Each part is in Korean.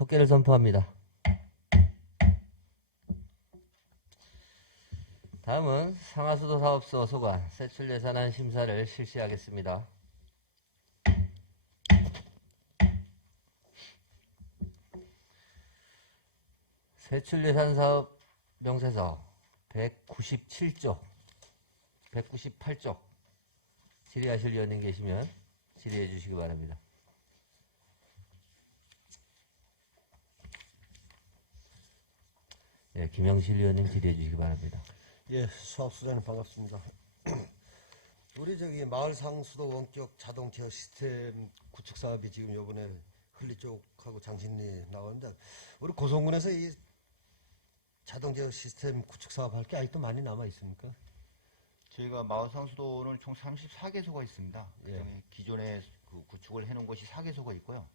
속개를 선포합니다. 다음은 상하수도 사업소 소관 세출예산안 심사를 실시하겠습니다. 세출예산사업 명세서 197쪽, 198쪽 질의하실 위원님 계시면 질의해 주시기 바랍니다. 예, 김영실 위원님 질의해 주시기 바랍니다. 예, 사업소장님 반갑습니다. 우리 저기 마을 상수도 원격 자동 제어 시스템 구축 사업이 지금 요번에 흘리 쪽하고 장신리 나오는데 우리 고성군에서 이 자동 제어 시스템 구축 사업 할 게 아직도 많이 남아 있습니까? 저희가 마을 상수도는 총 34개소가 있습니다. 예. 그다음에 기존에 그 구축을 해놓은 곳이 4개소가 있고요.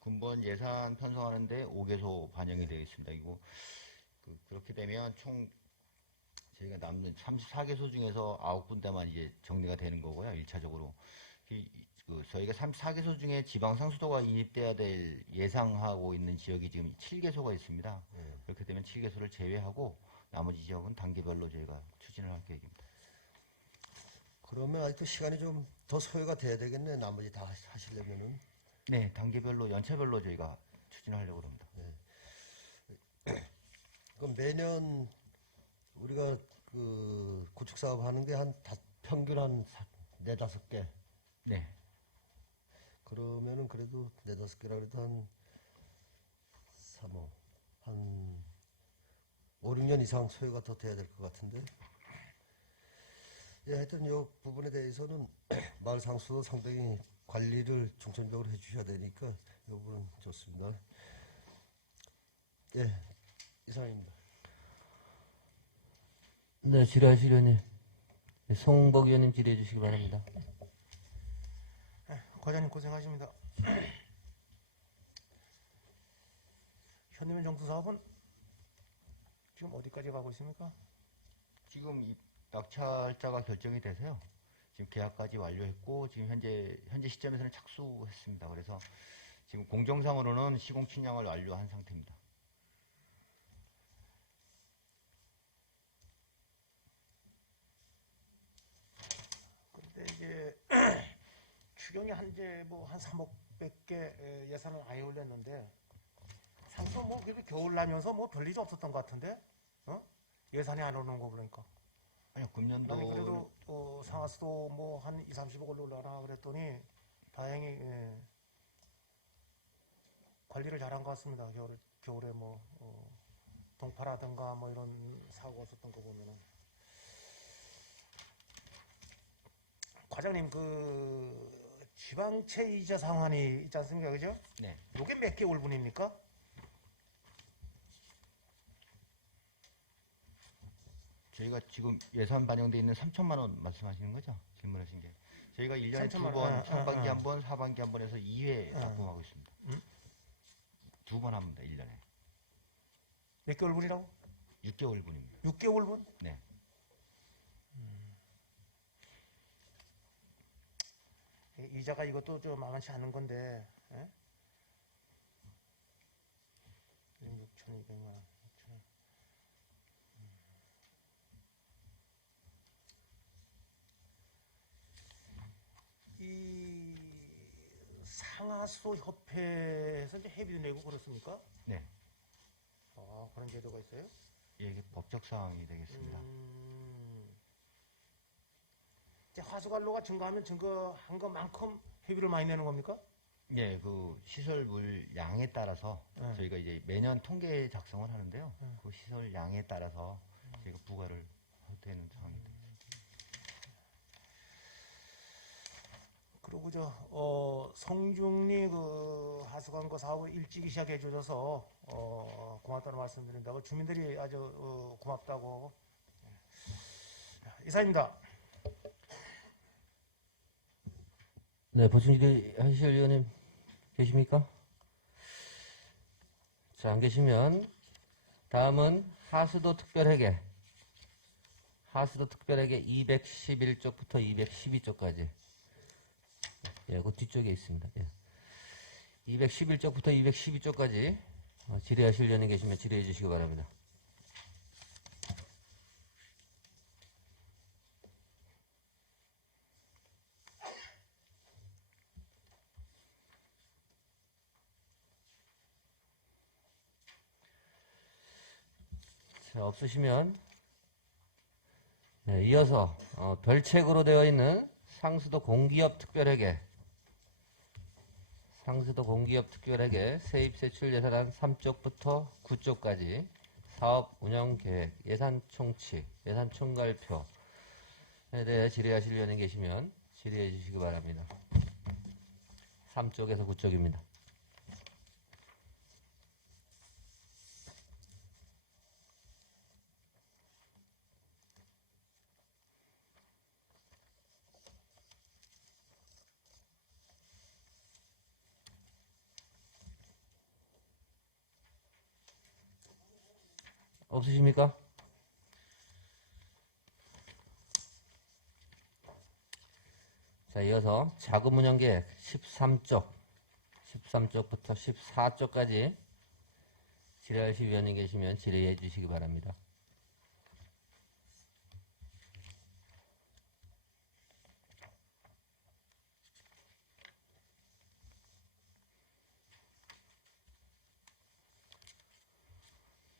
근본 예산 편성하는데 5개소 반영이 되어 있습니다. 이거 그렇게 되면 총 저희가 남는 34개소 중에서 9군데만 이제 정리가 되는 거고요. 1차적으로. 저희가 34개소 중에 지방 상수도가 인입돼야 될 예상하고 있는 지역이 지금 7개소가 있습니다. 그렇게 되면 7개소를 제외하고 나머지 지역은 단계별로 저희가 추진을 할 계획입니다. 그러면 아직도 시간이 좀 더 소요가 돼야 되겠네. 나머지 다 하시려면은. 네, 단계별로 연차별로 저희가 추진하려고 합니다. 그럼 매년 우리가 그 구축 사업 하는 게 한 평균 한 4-5개. 네. 그러면은 그래도 4-5개라 그래도 한 3호 한 5-6년 이상 소요가 더 돼야 될 것 같은데. 예, 하여튼 이 부분에 대해서는 마을 상수도 상당히 관리를 중점적으로 해주셔야 되니까 이 부분은 좋습니다. 예, 이상입니다. 네, 질의하실 위원님. 네, 송복 위원님 질의해 주시기 바랍니다. 과장님 고생하십니다. 현대면 정수 사업은 지금 어디까지 가고 있습니까? 지금 이 낙찰자가 결정이 돼서요. 지금 계약까지 완료했고 지금 현재 시점에서는 착수했습니다. 그래서 지금 공정상으로는 시공 측량을 완료한 상태입니다. 근데 이제 추경이 한제 뭐 한 3억 100개 예산을 아예 올렸는데 상수 뭐 그래도 겨울 나면서 뭐 별일이 없었던 것 같은데 예산이 안 오는 거 보니까. 아니요, 금년도 아니 그래도 상하수도 뭐 한 2-30억 올라나 그랬더니 다행히 관리를 잘한 것 같습니다. 겨울에 뭐 동파라든가 뭐 이런 사고가 없었던 거 보면은. 과장님 그 지방채 이자 상환이 있지 않습니까, 그죠? 네. 요게 몇 개 올분입니까? 저희가 지금 예산 반영돼 있는 3천만 원 말씀하시는 거죠? 질문하신 게. 저희가 1년에 3천만 2번, 원. 상반기 한 번, 하반기 한 번 해서 2회 납부하고 있습니다. 2번 합니다, 1년에. 몇 개월 분이라고? 6개월 분입니다. 6개월 분? 네. 이자가 이것도 좀 만만치 않은 건데, 6,200만 원. 이 상하수도 협회에서 이제 회비도 내고 그렇습니까? 네. 아, 그런 제도가 있어요? 예, 이게 법적 사항이 되겠습니다. 이제 하수관로가 증가하면 증가한 것만큼 회비를 많이 내는 겁니까? 예, 그 시설물 양에 따라서 저희가 이제 매년 통계 작성을 하는데요. 그 시설 양에 따라서 저희가 부과를 되는 상황입니다. 그리고 성중리 그 하수관고 사업을 일찍 시작해 주셔서 고맙다는 말씀드린다고 주민들이 아주 고맙다고. 이사입니다. 네, 보충 질의하실 위원님 계십니까? 자, 안 계시면 다음은 하수도 특별회계 211쪽부터 212쪽까지. 예, 그 뒤쪽에 있습니다. 예. 211쪽부터 212쪽까지 질의하실 의원님 계시면 질의해 주시기 바랍니다. 자, 없으시면 네, 이어서 별책으로 되어 있는 상수도 공기업 특별회계 세입세출 예산안 3쪽부터 9쪽까지 사업 운영 계획, 예산 총치, 예산 총괄표에 대해 질의하실 의원님 계시면 질의해 주시기 바랍니다. 3쪽에서 9쪽입니다. 없으십니까? 자, 이어서 자금운영계획 13쪽부터 14쪽까지 질의하실 위원님 계시면 질의해 주시기 바랍니다.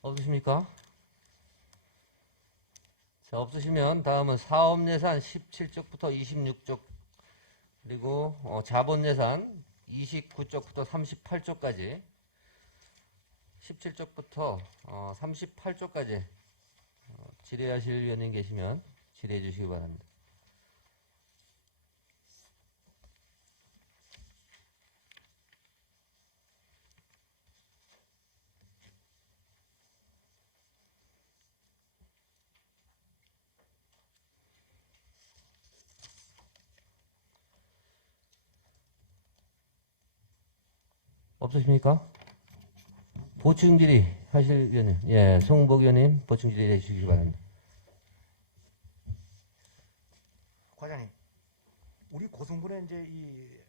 없으십니까? 자, 없으시면 다음은 사업예산 17쪽부터 26쪽 그리고 자본예산 29쪽부터 38쪽까지 17쪽부터 38쪽까지 질의하실 위원님 계시면 질의해 주시기 바랍니다. 없으십니까? 보충 질의 하실 위원님, 예, 송복 위원님 보충 질의 해주시기 바랍니다. 과장님, 우리 고성군에 이제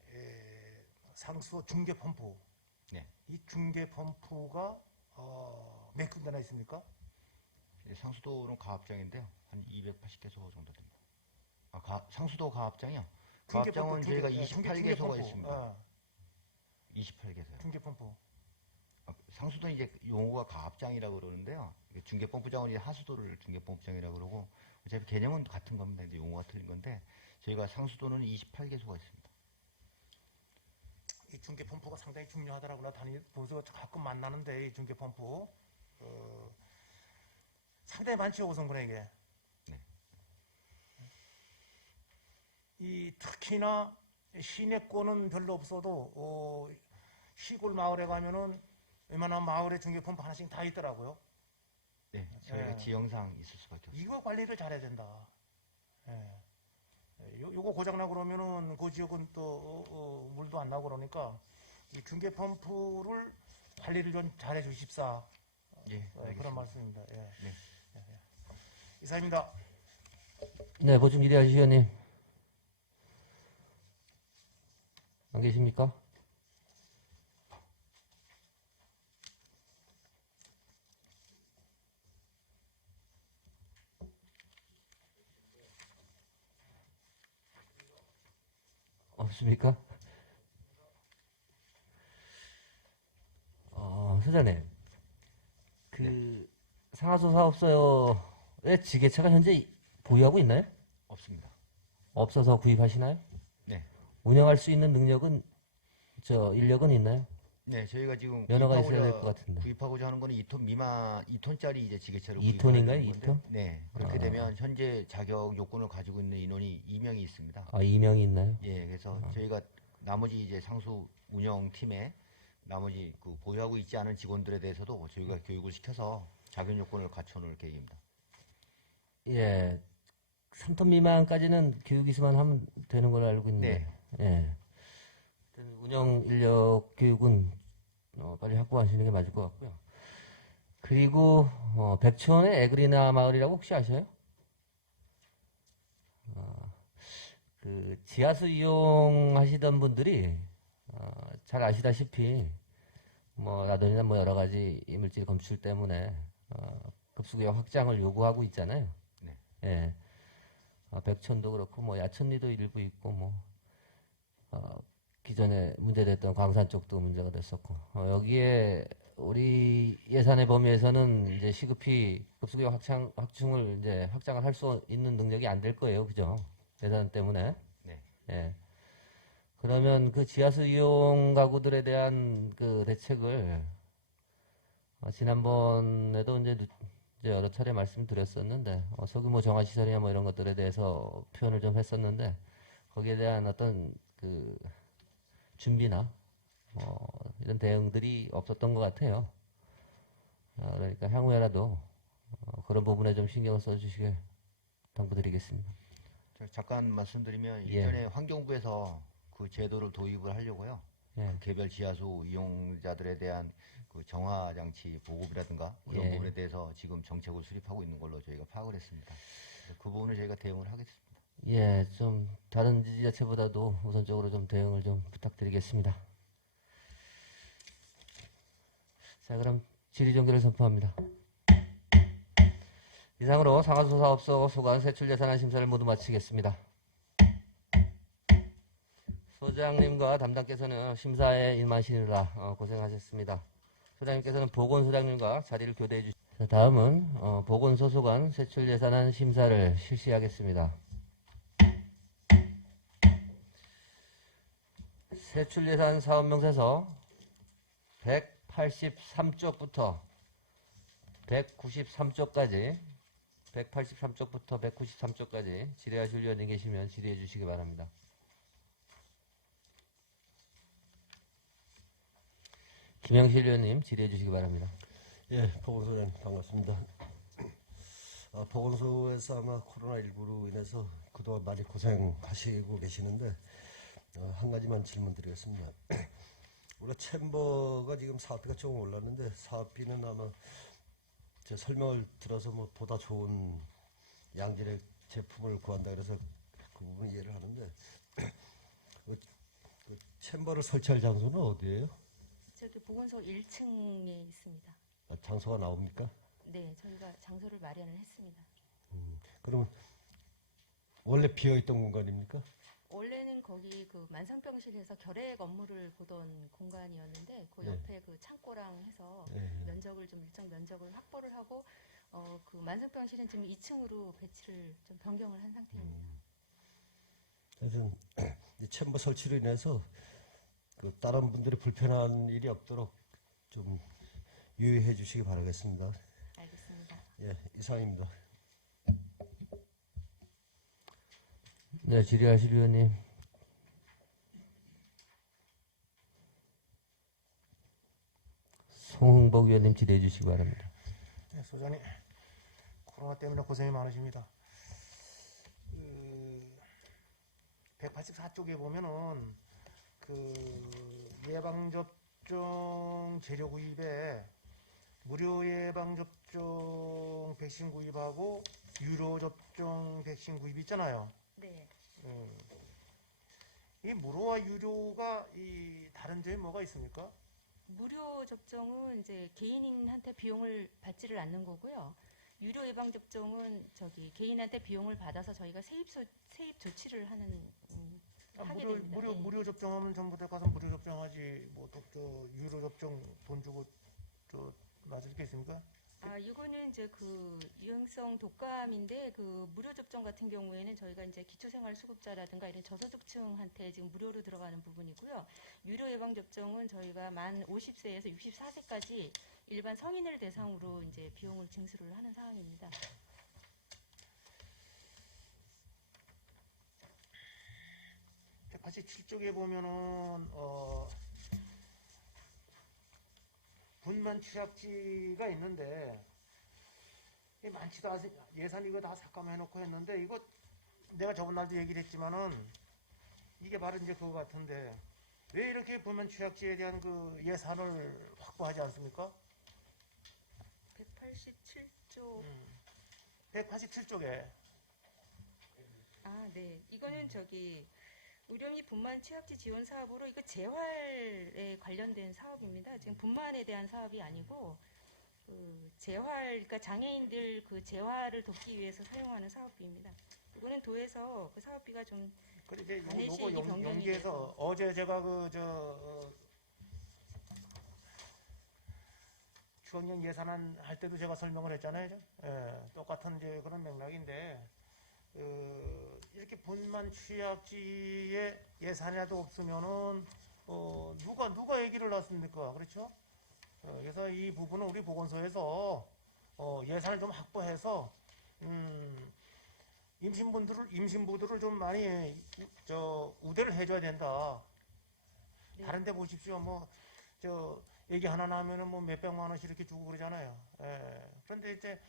상수 중계 펌프, 네. 이 중계 펌프가 몇 군데나 있습니까? 상수도는 가합장인데요. 한 280개소 정도 됩니다. 상수도 가합장이요? 가합장은 저희가 28개소가 있습니다. 28개소요. 중계 펌프. 상수도는 이제 용어가 가합장이라고 그러는데요. 중계펌프장은 이제 하수도를 중계펌프장이라고 그러고 어차피 개념은 같은 겁니다. 이제 용어가 틀린 건데 저희가 상수도는 28개소가 있습니다. 이 중계 펌프가 상당히 중요하더라고요. 보면서 가끔 만나는데 이 중계 펌프 상당히 많죠, 고성군에게. 네. 이 특히나 시내권은 별로 없어도 시골 마을에 가면은 웬만한 마을에 중계 펌프 하나씩 다 있더라고요. 네, 저희가 지형상 있을 수밖에 없습니다. 이거 관리를 잘해야 된다. 요거 고장나고 그러면은 그 지역은 또 물도 안 나고 그러니까 이 중계 펌프를 관리를 좀 잘해 주십사. 예, 그런 말씀입니다. 예. 네. 이사입니다. 네, 보충 질의하실 위원님 안 계십니까? 없습니까? 소장님, 상하수 사업소의 지게차가 현재 보유하고 있나요? 없습니다. 없어서 구입하시나요? 네. 운영할 수 있는 능력은, 인력은 있나요? 네, 저희가 지금 면허가 있어야 될 것 같은데. 구입하고자 하는 거는 2톤 미만, 2톤짜리 이제 지게차를 2톤인가요? 구입하는 2톤? 네, 그렇게 되면 현재 자격 요건을 가지고 있는 인원이 2명이 있습니다. 2명이 있나요? 예, 그래서 저희가 나머지 이제 상수 운영팀에 나머지 보유하고 있지 않은 직원들에 대해서도 저희가 교육을 시켜서 자격 요건을 갖춰놓을 계획입니다. 예. 3톤 미만까지는 교육 이수만 하면 되는 걸로 알고 있는데. 네. 예. 운영 인력 교육은 빨리 확보하시는 게 맞을 것 같고요. 그리고 백촌의 에그리나 마을이라고 혹시 아셔요? 지하수 이용하시던 분들이 잘 아시다시피 뭐 라돈이나 뭐 여러 가지 이물질 검출 때문에 급수구역 확장을 요구하고 있잖아요. 네. 예. 백천도 그렇고 뭐 야천리도 일부 있고 뭐 기존에 문제됐던 광산 쪽도 문제가 됐었고 여기에 우리 예산의 범위에서는 이제 시급히 급수구역 확충을 이제 확장을 할 수 있는 능력이 안 될 거예요, 그죠? 예산 때문에. 네. 예. 그러면 그 지하수 이용 가구들에 대한 그 대책을 지난번에도 이제 여러 차례 말씀드렸었는데 소규모 정화 시설이나 뭐 이런 것들에 대해서 표현을 좀 했었는데 거기에 대한 어떤 그 준비나 이런 대응들이 없었던 것 같아요. 그러니까 향후에라도 그런 부분에 좀 신경을 써주시길 당부드리겠습니다. 제가 잠깐 말씀드리면 예. 이전에 환경부에서 그 제도를 도입을 하려고요. 예. 그 개별 지하수 이용자들에 대한 그 정화 장치 보급이라든가 그런 예. 부분에 대해서 지금 정책을 수립하고 있는 걸로 저희가 파악을 했습니다. 그 부분을 저희가 대응을 하겠습니다. 예, 좀 다른 지자체보다도 우선적으로 좀 대응을 좀 부탁드리겠습니다. 자, 그럼 질의 종결을 선포합니다. 이상으로 상하수 사업소 소관 세출 예산안 심사를 모두 마치겠습니다. 소장님과 담당께서는 심사에 임하시느라 고생하셨습니다. 소장님께서는 보건소장님과 자리를 교대해 주시기. 다음은 보건소 소관 세출 예산안 심사를 실시하겠습니다. 세출 예산 사업명세서 183쪽부터 193쪽까지 183쪽부터 193쪽까지 질의하실 의원이 계시면 질의해 주시기 바랍니다. 김영실 의원님 질의해 주시기 바랍니다. 예, 보건소장님 반갑습니다. 보건소에서 아마 코로나19로 인해서 그동안 많이 고생하시고 계시는데 한 가지만 질문드리겠습니다. 우리가 챔버가 지금 사업비가 조금 올랐는데 사업비는 아마 제 설명을 들어서 뭐 보다 좋은 양질의 제품을 구한다 그래서 그 부분 이해를 하는데 그 챔버를 설치할 장소는 어디예요? 저기 보건소 1층에 있습니다. 장소가 나옵니까? 네, 저희가 장소를 마련을 했습니다. 그러면 원래 비어있던 공간입니까? 원래는 거기 그 만상병실에서 결핵 업무를 보던 공간이었는데 그 네. 옆에 그 창고랑 해서 네. 면적을 좀 일정 면적을 확보를 하고 그 만상병실은 지금 2층으로 배치를 좀 변경을 한 상태입니다. 그래서 이 챔버 설치로 인해서 그 다른 분들이 불편한 일이 없도록 좀 유의해 주시기 바라겠습니다. 알겠습니다. 예, 이상입니다. 네, 질의하실 의원님. 송흥복 의원님 질의해 주시기 바랍니다. 네, 소장님 코로나 때문에 고생이 많으십니다. 184쪽에 보면은 그 예방접종 재료 구입에 무료 예방접종 백신 구입하고 유료 접종 백신 구입 있잖아요. 네. 이 무료와 유료가 이 다른 점이 뭐가 있습니까? 무료 접종은 이제 개인한테 비용을 받지를 않는 거고요. 유료 예방 접종은 저기 개인한테 비용을 받아서 저희가 세입 조치를 하는 하게 됩니다. 예. 무료 접종하면 전부 다 가서 무료 접종하지 뭐 또 유료 접종 돈 주고 맞을 게 있습니까? 이거는 이제 그 유행성 독감인데 그 무료 접종 같은 경우에는 저희가 이제 기초생활수급자라든가 이런 저소득층한테 지금 무료로 들어가는 부분이고요. 유료 예방 접종은 저희가 만 50세에서 64세까지 일반 성인을 대상으로 이제 비용을 징수를 하는 상황입니다. 다시 7쪽에 보면은 분만 취약지가 있는데 이 많지도 않은 예산 이거 다 삭감해놓고 했는데 이거 내가 저번 날도 얘기를 했지만은 이게 바로 이제 그거 같은데 왜 이렇게 분만 취약지에 대한 그 예산을 확보하지 않습니까? 187조 187쪽에 네. 이거는 저기 의료 및 분만 취약지 지원 사업으로 이거 재활에 관련된 사업입니다. 지금 분만에 대한 사업이 아니고 그 재활, 그러니까 장애인들 그 재활을 돕기 위해서 사용하는 사업비입니다. 이거는 도에서 그 사업비가 좀 그래 이제 안에 요거 시행이 변경이 연계해서 돼서. 어제 제가 중앙령 예산안 할 때도 제가 설명을 했잖아요. 똑같은 이제 그런 맥락인데 이렇게 분만 취약지에 예산이라도 없으면은 누가 얘기를 놨습니까? 그렇죠? 그래서 이 부분은 우리 보건소에서 예산을 좀 확보해서 임신부들을 좀 많이 우대를 해줘야 된다. 네. 다른데 보십시오. 얘기 하나 나면은 몇백만 원씩 이렇게 주고 그러잖아요. 그런데 이제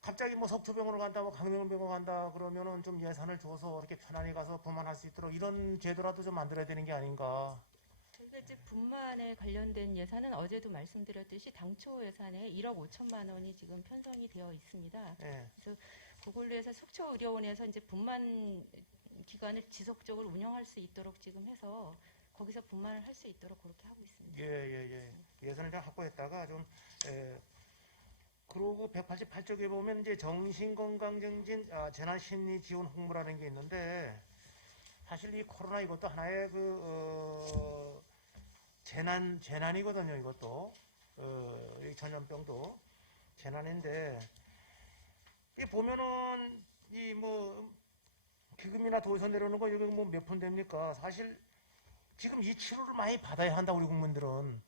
갑자기 석초병원을 간다, 강명병원 간다 그러면은 좀 예산을 줘서 이렇게 편안히 가서 분만할 수 있도록 이런 제도라도 좀 만들어야 되는 게 아닌가. 저희가 이제 분만에 관련된 예산은 어제도 말씀드렸듯이 당초 예산에 1억 5천만 원이 지금 편성이 되어 있습니다. 예. 그래서 그걸로 해서 속초의료원에서 이제 분만 기관을 지속적으로 운영할 수 있도록 지금 해서 거기서 분만을 할 수 있도록 그렇게 하고 있습니다. 예산을 좀 확보했다가 그리고 188쪽에 보면 이제 정신건강증진 재난심리지원 홍보라는 게 있는데 사실 이 코로나 이것도 하나의 재난이거든요. 이것도 이 전염병도 재난인데 이 보면은 기금이나 도에서 내려오는 거 여기 몇 푼 됩니까? 사실 지금 이 치료를 많이 받아야 한다 우리 국민들은.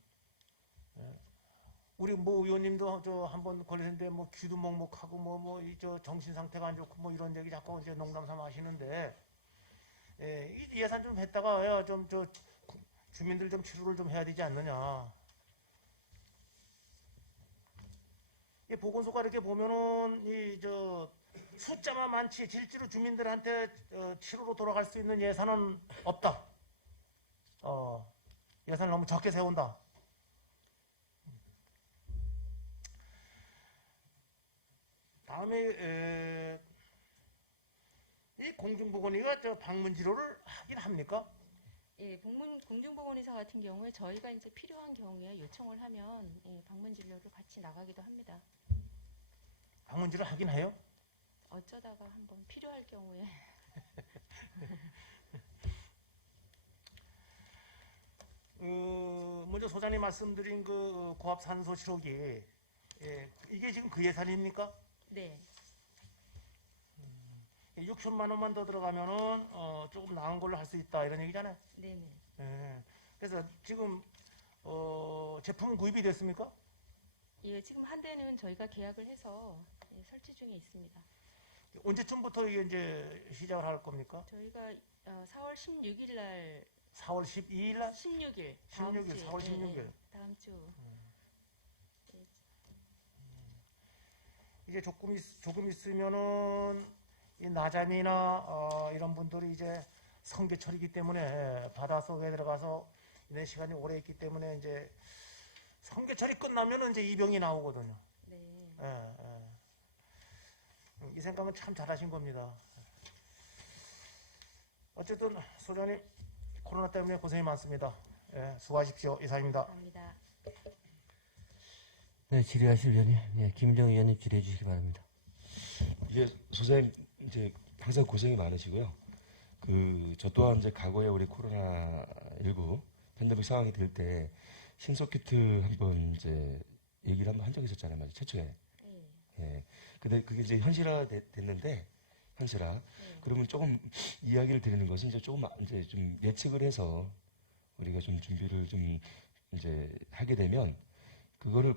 우리 의원님도 한번 걸렸는데 귀도 먹먹하고 정신 상태가 안 좋고 이런 얘기 자꾸 이제 농담 삼아 하시는데 이 예산 좀 했다가 주민들 좀 치료를 좀 해야 되지 않느냐. 이 보건소가 이렇게 보면은 숫자만 많지 실제로 주민들한테 치료로 돌아갈 수 있는 예산은 없다. 예산을 너무 적게 세운다. 다음에 이 공중보건의가 방문 치료를 하긴 합니까? 예, 공중보건의사 같은 경우에 저희가 이제 필요한 경우에 요청을 하면 방문 진료를 같이 나가기도 합니다. 방문 치료 하긴 해요? 어쩌다가 한번 필요할 경우에 먼저 소장님 말씀드린 고압 산소 치료기 이게 지금 그 예산입니까? 네, 6천만 원만 더 들어가면은 조금 나은 걸로 할 수 있다 이런 얘기잖아요. 네네. 그래서 지금 제품 구입이 됐습니까? 예, 지금 한 대는 저희가 계약을 해서 설치 중에 있습니다. 언제쯤부터 이게 이제 시작을 할 겁니까? 저희가 4월 16일 날 4월 12일 날? 16일 16일, 4월 16일. 다음 주. 이제 조금 있으면은 이 나잠이나 이런 분들이 이제 성게철이기 때문에 바닷속에 들어가서 있는 시간이 오래 있기 때문에 이제 성게철이 끝나면은 이제 이병이 나오거든요. 네. 이 생각은 참 잘하신 겁니다. 어쨌든 소장님 코로나 때문에 고생이 많습니다. 수고하십시오. 이상입니다. 감사합니다. 네, 질의하실 위원님, 김정 의원님 질의해 주시기 바랍니다. 소장님 이제 항상 고생이 많으시고요. 저 또한 이제 과거에 우리 코로나19 팬데믹 상황이 될 때 신속키트 한번 이제 얘기를 한번 한 적이 있었잖아요, 맞죠? 최초에. 예. 근데 그게 이제 현실화 됐는데 그러면 조금 이야기를 드리는 것은 이제 조금 이제 좀 예측을 해서 우리가 좀 준비를 좀 이제 하게 되면 그거를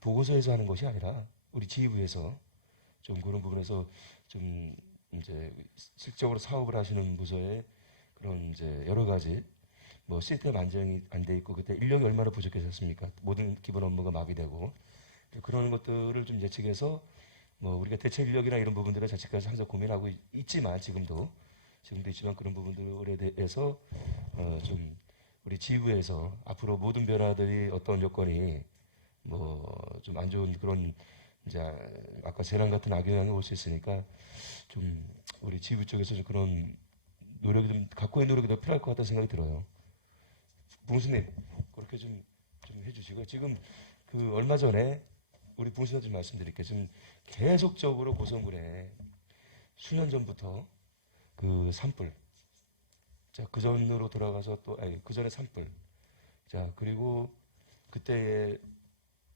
보건소에서 하는 것이 아니라 우리 지휘부에서 좀 그런 부분에서 좀 이제 실적으로 사업을 하시는 부서에 그런 이제 여러 가지 시스템 안정이 안 돼 있고 그때 인력이 얼마나 부족했었습니까? 모든 기본 업무가 마비되고 그런 것들을 좀 예측해서 우리가 대체 인력이나 이런 부분들을 자칫까지 항상 고민하고 있지만 지금도 있지만 그런 부분들에 대해서 좀 우리 지휘부에서 앞으로 모든 변화들이 어떤 여건이 좀 안 좋은 그런 이제 아까 재난 같은 악영향을 올 수 있으니까 좀 우리 지휘부 쪽에서 좀 그런 노력이 좀 각고의 노력이 더 필요할 것 같다는 생각이 들어요. 봉수님 그렇게 좀 해주시고 지금 그 얼마 전에 우리 봉수님 좀 말씀드릴게요. 지금 계속적으로 고성군에 수년 전부터 그 산불, 자, 그 전으로 돌아가서 또 아니 그 전에 산불, 자 그리고 그때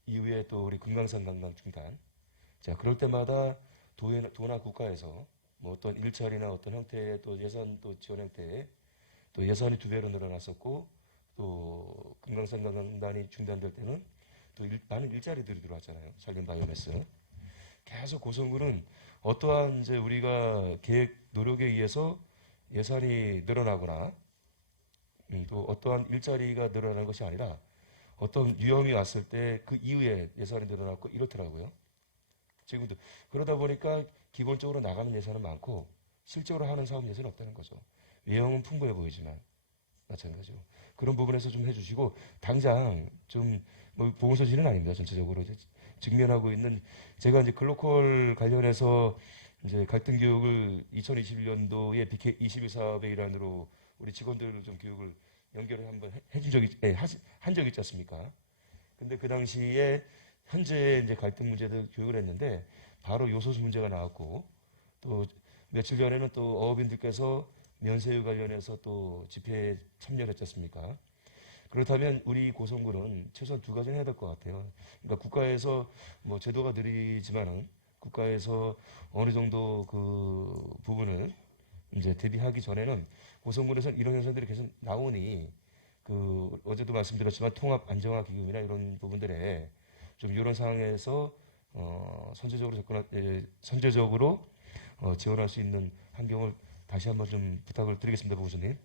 이후에 또 우리 금강산 관광 중단, 자 그럴 때마다 도나 국가에서 뭐 어떤 일자리나 어떤 형태의 또 예산 또 지원 형태에 또 예산이 2배로 늘어났었고 또 금강산 관광단이 중단될 때는 또 많은 일자리들이 들어왔잖아요. 산림 바이오매스. 계속 고성군은 어떠한 이제 우리가 계획 노력에 의해서 예산이 늘어나거나 또 어떠한 일자리가 늘어나는 것이 아니라 어떤 위험이 왔을 때 그 이후에 예산이 늘어났고 이렇더라고요. 지금도 그러다 보니까 기본적으로 나가는 예산은 많고 실제로 하는 사업 예산은 없다는 거죠. 외형은 풍부해 보이지만 마찬가지로 그런 부분에서 좀 해주시고 당장 좀뭐 보건소지는 아닙니다. 전체적으로 이제 직면하고 있는 제가 이제 글로컬 관련해서 이제 갈등 교육을 2021년도에 BK 21 사업의 일환으로 우리 직원들 좀 교육을 연결을 한번 해준 적이 한 적이 있지 않습니까? 근데 그 당시에 현재 이제 갈등 문제들 교육을 했는데 바로 요소수 문제가 나왔고 또 며칠 전에는 또 어업인들께서 면세유 관련해서 또 집회에 참여를 했지 않습니까? 그렇다면 우리 고성군은 최소한 2가지는 해야 될 것 같아요. 그러니까 국가에서 뭐 제도가 느리지만은 국가에서 어느 정도 그 부분을 이제 대비하기 전에는 고성군에서는 이런 현상들이 계속 나오니 그 어제도 말씀드렸지만 통합 안정화 기금이나 이런 부분들에 좀 이런 상황에서 선제적으로 지원할 수 있는 환경을 다시 한번 좀 부탁을 드리겠습니다, 보고서님.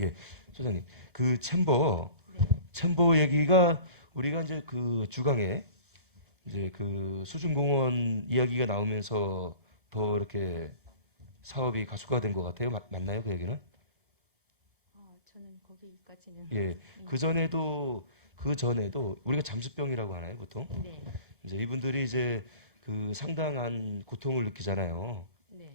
예, 소장님. 그 챔버 얘기가 우리가 이제 그 주강에 이제 그 수중공원 이야기가 나오면서 더 이렇게 사업이 가속화된 것 같아요. 맞나요, 그 얘기는? 저는 거기까지는. 예, 그 전에도 우리가 잠수병이라고 하나요, 보통? 네. 이제 이분들이 이제 그 상당한 고통을 느끼잖아요. 네.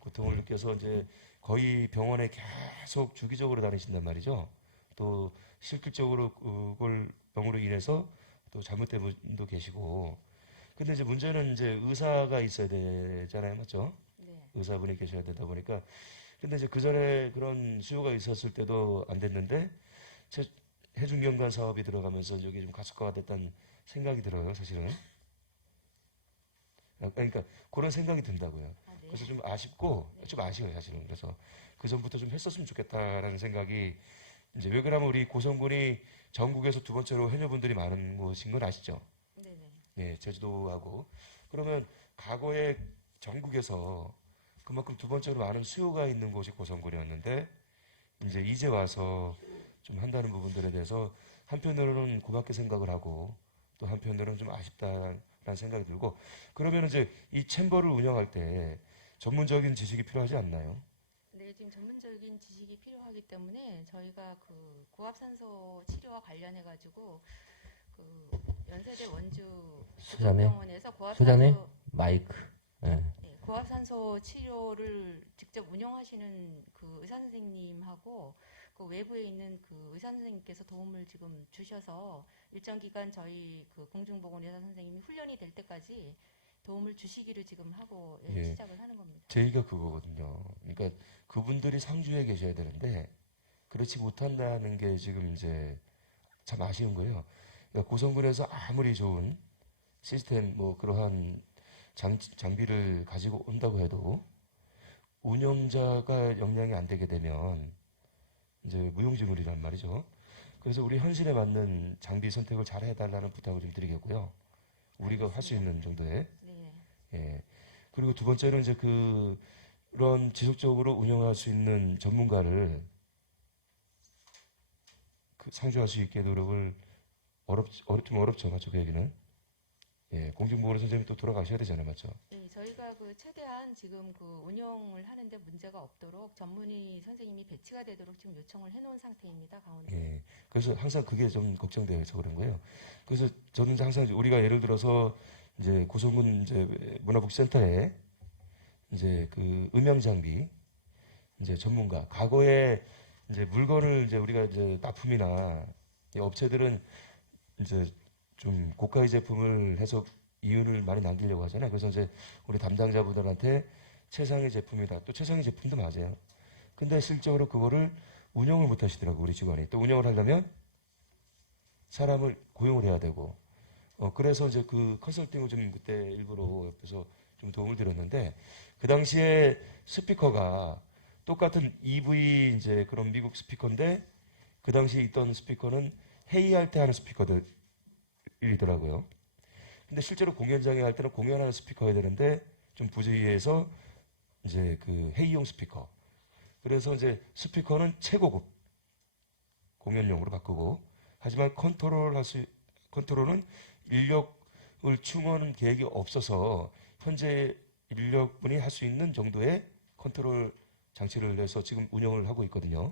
고통을 느껴서 이제 거의 병원에 계속 주기적으로 다니신단 말이죠. 또 실질적으로 그걸 병으로 인해서 또 잘못된 분도 계시고. 근데 이제 문제는 이제 의사가 있어야 되잖아요, 맞죠? 네. 의사분이 계셔야 되다 보니까. 근데 이제 그 전에 그런 수요가 있었을 때도 안 됐는데 해중경관 사업이 들어가면서 여기 좀 가속화가 됐다는 생각이 들어요, 사실은. 그러니까 그런 생각이 든다고요. 네. 그래서 좀 아쉽고 좀 아쉬워요, 사실은. 그래서 그 전부터 좀 했었으면 좋겠다라는 생각이 이제 왜 그러면 우리 고성군이 전국에서 2번째로 해녀분들이 많은 곳인 건 아시죠? 네네. 네, 제주도하고. 그러면 과거에 전국에서 그만큼 2번째로 많은 수요가 있는 곳이 고성군이었는데 이제 와서 좀 한다는 부분들에 대해서 한편으로는 고맙게 생각을 하고 또 한편으로는 좀 아쉽다라는 생각이 들고 그러면 이제 이 챔버를 운영할 때 전문적인 지식이 필요하지 않나요? 네, 지금 전문적인 지식이 필요하기 때문에 저희가 그 고압산소 치료와 관련해 가지고 그 연세대 원주 소장님, 병원에서 소장님 마이크. 예. 네, 고압산소 치료를 직접 운영하시는 그 의사 선생님하고 그 외부에 있는 그 의사 선생님께서 도움을 지금 주셔서 일정 기간 저희 그 공중보건 의사 선생님이 훈련이 될 때까지 도움을 주시기를 지금 하고 예. 시작을 하는 겁니다. 제의가 그거거든요. 그러니까 그분들이 상주에 계셔야 되는데 그렇지 못한다는 게 지금 이제 참 아쉬운 거예요. 그러니까 고성군에서 아무리 좋은 시스템 뭐 그러한 장비를 가지고 온다고 해도 운영자가 역량이 안 되게 되면 이제 무용지물이란 말이죠. 그래서 우리 현실에 맞는 장비 선택을 잘 해달라는 부탁을 좀 드리겠고요. 우리가 할 수 있는 정도의. 네. 예. 그리고 2번째는 이제 그런 지속적으로 운영할 수 있는 전문가를 상주할 수 있게 노력을 좀 어렵죠, 맞죠? 그 얘기는. 예, 공중보건 선생님이 또 돌아가셔야 되잖아요, 맞죠? 네, 저희가 그 최대한 지금 그 운영을 하는데 문제가 없도록 전문의 선생님이 배치가 되도록 지금 요청을 해놓은 상태입니다, 가운데. 예. 그래서 항상 그게 좀 걱정되어서 그런 거예요. 그래서 저는 항상 우리가 예를 들어서 이제 고성군 이제 문화복지센터에 이제 그 음향 장비 이제 전문가, 과거에 이제 물건을 이제 우리가 이제 납품이나 이 업체들은 이제 좀 고가의 제품을 해서 이윤을 많이 남기려고 하잖아요. 그래서 이제 우리 담당자분들한테 최상의 제품이다. 또 최상의 제품도 맞아요. 근데 실적으로 그거를 운영을 못 하시더라고, 우리 직원이. 또 운영을 하려면 사람을 고용을 해야 되고. 그래서 이제 그 컨설팅을 좀 그때 일부러 옆에서 좀 도움을 드렸는데, 그 당시에 스피커가 똑같은 EV 이제 그런 미국 스피커인데, 그 당시에 있던 스피커는 회의할 때 하는 스피커들이더라고요. 근데 실제로 공연장에 할 때는 공연하는 스피커여야 되는데, 좀 부주의해서 이제 그 회의용 스피커. 그래서 이제 스피커는 최고급 공연용으로 바꾸고, 하지만 컨트롤은 인력을 충원하는 계획이 없어서 현재 인력분이 할 수 있는 정도의 컨트롤 장치를 내서 지금 운영을 하고 있거든요.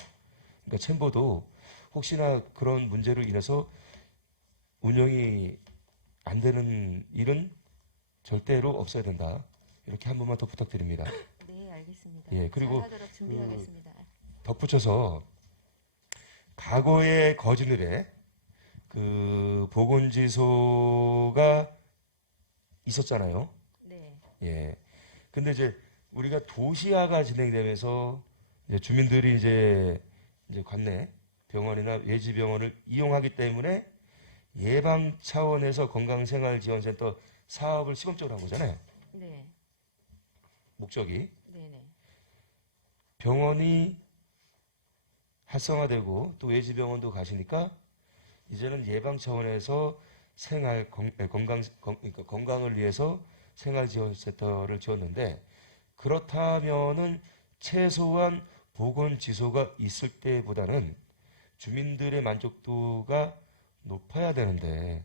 그러니까 챔버도 혹시나 그런 문제로 인해서 운영이 안 되는 일은 절대로 없어야 된다. 이렇게 한 번만 더 부탁드립니다. 네, 알겠습니다. 예, 그리고 잘하도록 준비하겠습니다. 덧붙여서 과거의 거진을에 그 보건지소가 있었잖아요. 네, 예. 근데 이제 우리가 도시화가 진행되면서 이제 주민들이 이제 관내 병원이나 외지 병원을 이용하기 때문에 예방 차원에서 건강생활지원센터 사업을 시범적으로 한 거잖아요. 네, 목적이 네, 네. 병원이 활성화되고 또 외지 병원도 가시니까 이제는 예방 차원에서 그러니까 건강을 위해서 생활지원센터를 지었는데, 그렇다면은 최소한 보건지소가 있을 때보다는 주민들의 만족도가 높아야 되는데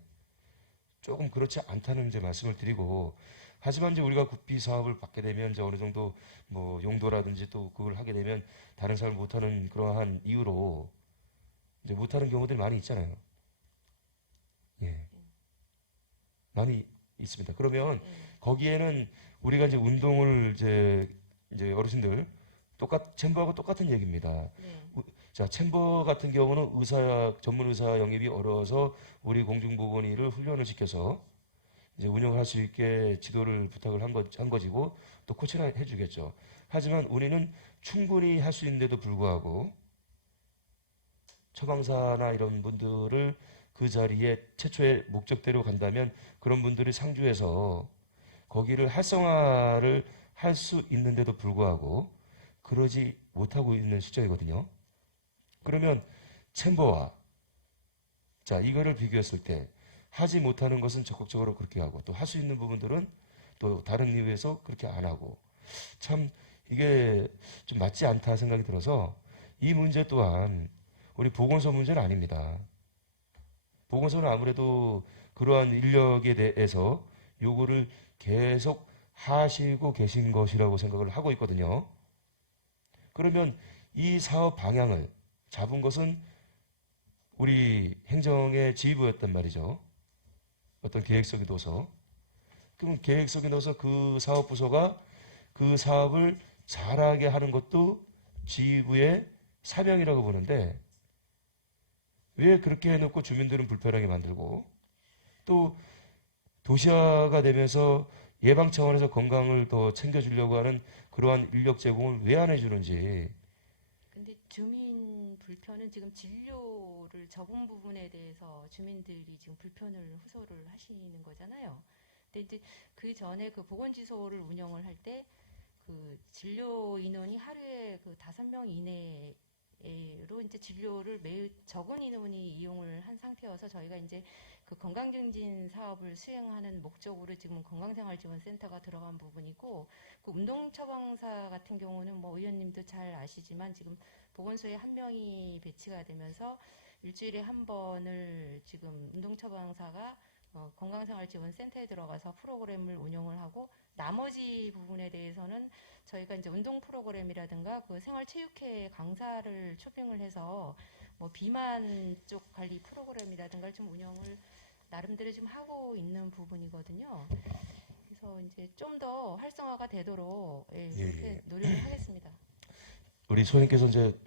조금 그렇지 않다는 이제 말씀을 드리고, 하지만 이제 우리가 구피 사업을 받게 되면 이제 어느 정도 뭐 용도라든지 또 그걸 하게 되면 다른 사람을 못하는 그러한 이유로 이제 못하는 경우들이 많이 있잖아요. 예, 많이 있습니다. 그러면 거기에는 우리가 이제 운동을 이제 어르신들 챔버하고 똑같은 얘기입니다. 네. 자, 챔버 같은 경우는 전문 의사 영입이 어려워서 우리 공중보건의를 훈련을 시켜서 이제 운영을 할 수 있게 지도를 부탁을 한 거지고 또 코치나 해주겠죠. 하지만 우리는 충분히 할 수 있는데도 불구하고 처방사나 이런 분들을 그 자리에 최초의 목적대로 간다면 그런 분들이 상주해서 거기를 활성화를 할 수 있는데도 불구하고 그러지 못하고 있는 시점이거든요. 그러면 챔버와 자 이거를 비교했을 때 하지 못하는 것은 적극적으로 그렇게 하고 또 할 수 있는 부분들은 또 다른 이유에서 그렇게 안 하고, 참 이게 좀 맞지 않다 생각이 들어서 이 문제 또한 우리 보건소 문제는 아닙니다. 보건소는 아무래도 그러한 인력에 대해서 요구를 계속 하시고 계신 것이라고 생각을 하고 있거든요. 그러면 이 사업 방향을 잡은 것은 우리 행정의 지휘부였단 말이죠. 어떤 계획 속에 넣어서. 그럼 계획 속에 넣어서 그 사업부서가 그 사업을 잘하게 하는 것도 지휘부의 사명이라고 보는데, 왜 그렇게 해놓고 주민들은 불편하게 만들고 또 도시화가 되면서 예방 차원에서 건강을 더 챙겨주려고 하는 그러한 인력 제공을 왜 안 해주는지. 근데 주민 불편은 지금 진료를 적은 부분에 대해서 주민들이 지금 불편을 호소를 하시는 거잖아요. 근데 이제 그 전에 그 보건지소를 운영을 할 때 그 진료 인원이 하루에 그 5명 이내로 이제 진료를 매우 적은 인원이 이용을 한 상태여서 저희가 이제 그 건강증진 사업을 수행하는 목적으로 지금 건강생활지원센터가 들어간 부분이고, 그 운동처방사 같은 경우는 뭐 의원님도 잘 아시지만 지금 보건소에 1명이 배치가 되면서 일주일에 한 번을 지금 운동처방사가 건강생활지원센터에 들어가서 프로그램을 운영을 하고, 나머지 부분에 대해서는 저희가 이제 운동 프로그램이라든가 그 생활체육회 강사를 초빙을 해서 뭐 비만 쪽 관리 프로그램이라든가 좀 운영을 나름대로 좀 하고 있는 부분이거든요. 그래서 이제 좀 더 활성화가 되도록 그렇게 노력을 하겠습니다. 우리 소장님께서 이제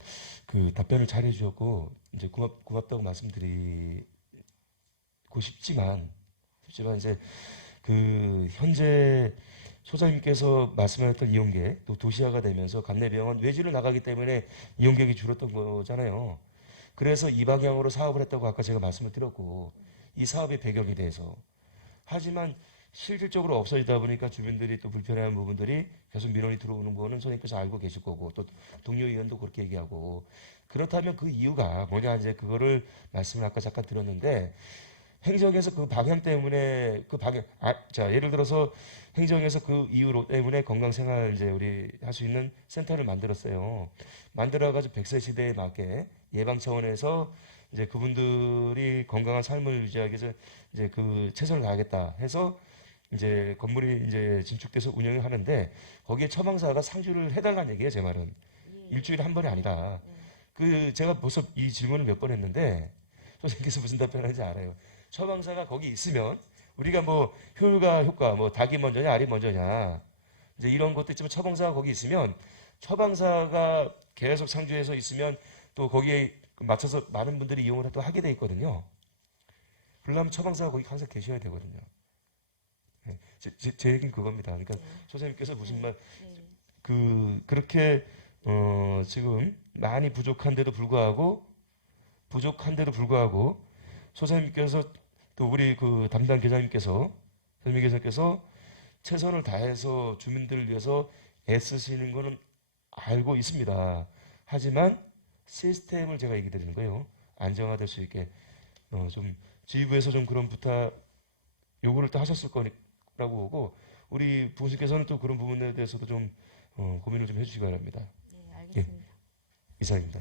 그 답변을 잘 해주셨고 이제 고맙다고 말씀드리고 싶지만 이제 그 현재 소장님께서 말씀하셨던 이용객 또 도시화가 되면서 감내병원 외지로 나가기 때문에 이용객이 줄었던 거잖아요. 그래서 이 방향으로 사업을 했다고 아까 제가 말씀을 드렸고 이 사업의 배경에 대해서 하지만 실질적으로 없어지다 보니까 주민들이 또 불편해하는 부분들이 계속 민원이 들어오는 거는 선생님께서 알고 계실 거고 또 동료 의원도 그렇게 얘기하고 그렇다면 그 이유가 뭐냐 이제 그거를 말씀을 아까 잠깐 드렸는데 행정에서 그 방향 때문에 그 방향 자 예를 들어서 행정에서 그 이유로 때문에 건강생활 이제 우리 할 수 있는 센터를 만들었어요. 만들어가지고 100세 시대에 맞게 예방 차원에서 이제 그분들이 건강한 삶을 유지하기 위해서 이제 그 최선을 다하겠다 해서 이제 건물이 이제 진축돼서 운영을 하는데 거기에 처방사가 상주를 해달라는 얘기예요. 제 말은 일주일에 한 번이 아니라 그 제가 벌써 이 질문을 몇 번 했는데 선생님께서 무슨 답변하는지 알아요. 처방사가 거기 있으면 우리가 뭐 효과 뭐 닭이 먼저냐 알이 먼저냐 이제 이런 것도 있지만 처방사가 거기 있으면 처방사가 계속 상주해서 있으면 또 거기에 맞춰서 많은 분들이 이용을 또 하게 돼 있거든요. 그러려면 처방사가 거기 항상 계셔야 되거든요. 네, 제 얘기는 그겁니다. 그러니까 소장님께서 무슨 말 그렇게 지금 많이 부족한데도 불구하고 소장님께서 또 우리 그 담당 계장님께서 선임 계장님께서 최선을 다해서 주민들을 위해서 애쓰시는 거는 알고 있습니다. 하지만 시스템을 제가 얘기 드리는 거예요. 안정화될 수 있게 좀 지휘부에서 좀 그런 부탁 요구를 또 하셨을 거라고 보고 우리 부원님께서는 또 그런 부분에 대해서도 좀 고민을 좀 해주시기 바랍니다. 네, 알겠습니다. 예, 이상입니다.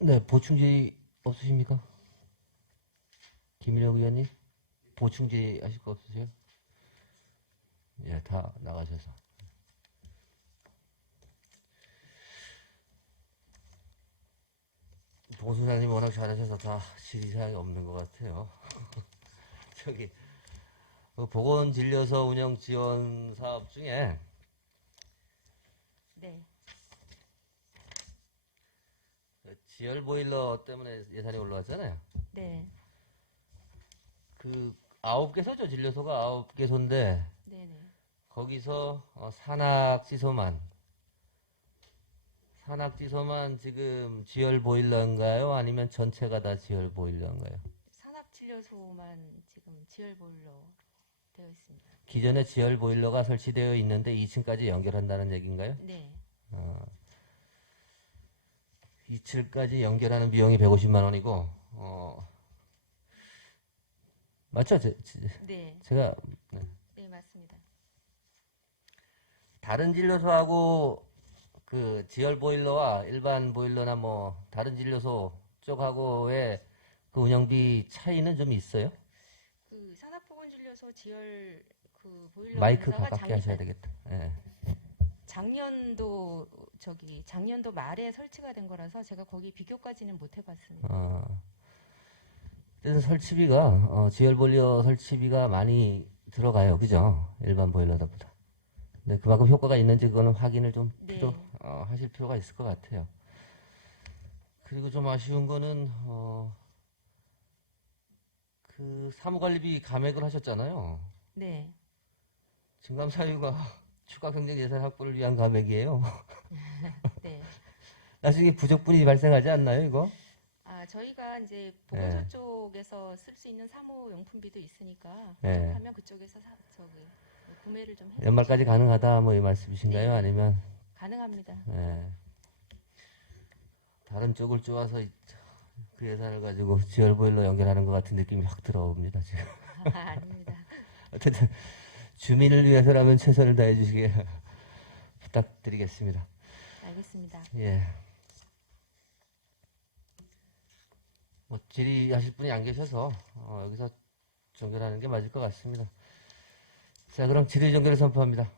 네, 보충질 없으십니까? 김인혁 의원님? 보충질 하실 거 없으세요? 예, 다 나가셔서. 보수사님 워낙 잘하셔서 다 질의사항이 없는 것 같아요. 저기, 그 보건진료소 운영 지원 사업 중에 네. 지열 보일러 때문에 예산이 올라왔잖아요. 네. 그 9개소죠. 진료소가 9개소인데 네네. 거기서 산악지소만 지금 지열 보일러인가요? 아니면 전체가 다 지열 보일러인가요? 산악진료소만 지금 지열 보일러 되어 있습니다. 기존에 지열 보일러가 설치되어 있는데 2층까지 연결한다는 얘기인가요? 네. 2층까지 연결하는 비용이 150만 원이고 맞죠? 네. 제가 네, 맞습니다. 다른 진료소하고 그 지열 보일러와 일반 보일러나 뭐 다른 진료소 쪽하고의 그 운영비 차이는 좀 있어요? 그 산악보건진료소 지열 그 보일러 마이크 공사가 가깝게 하셔야 되겠다. 예. 작년도 말에 설치가 된 거라서 제가 거기 비교까지는 못 해봤습니다. 그래서 설치비가 지열 보일러 설치비가 많이 들어가요, 그죠? 일반 보일러보다. 네, 그만큼 효과가 있는지 그거는 확인을 좀 네. 하실 필요가 있을 것 같아요. 그리고 좀 아쉬운 거는 그 사무관리비 감액을 하셨잖아요. 네. 증감사유가 추가 경쟁 예산 확보를 위한 감액이에요. 네. 나중에 부족분이 발생하지 않나요, 이거? 저희가 이제 보건소 네. 쪽에서 쓸 수 있는 사무용품비도 있으니까 네. 부족하면 그쪽에서 구매를 좀 해. 연말까지 가능하다 뭐 이 말씀이신가요? 네. 아니면 가능합니다. 다른 쪽을 쪼아서 그 예산을 가지고 지열 보일러 연결하는 것 같은 느낌이 확 들어옵니다, 지금. 아닙니다. 어쨌든 주민을 위해서라면 최선을 다해 주시길 부탁드리겠습니다. 알겠습니다. 예. 뭐 질의하실 분이 안 계셔서 여기서 종결하는 게 맞을 것 같습니다. 자, 그럼 질의 종결을 선포합니다.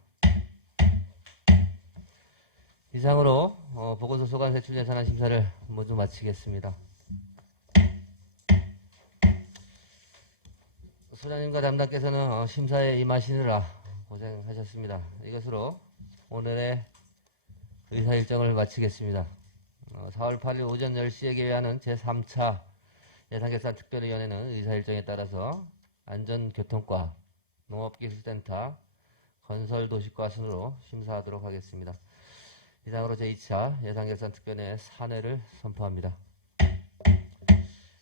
이상으로 보건소 소관 세출 예산안 심사를 모두 마치겠습니다. 소장님과 담당께서는 심사에 임하시느라 고생하셨습니다. 이것으로 오늘의 의사 일정을 마치겠습니다. 4월 8일 오전 10시에 개회하는 제3차 예산결산 특별위원회는 의사 일정에 따라서 안전교통과, 농업기술센터, 건설도시과 순으로 심사하도록 하겠습니다. 이상으로 제2차 예산결산 특별위원회 산회를 선포합니다.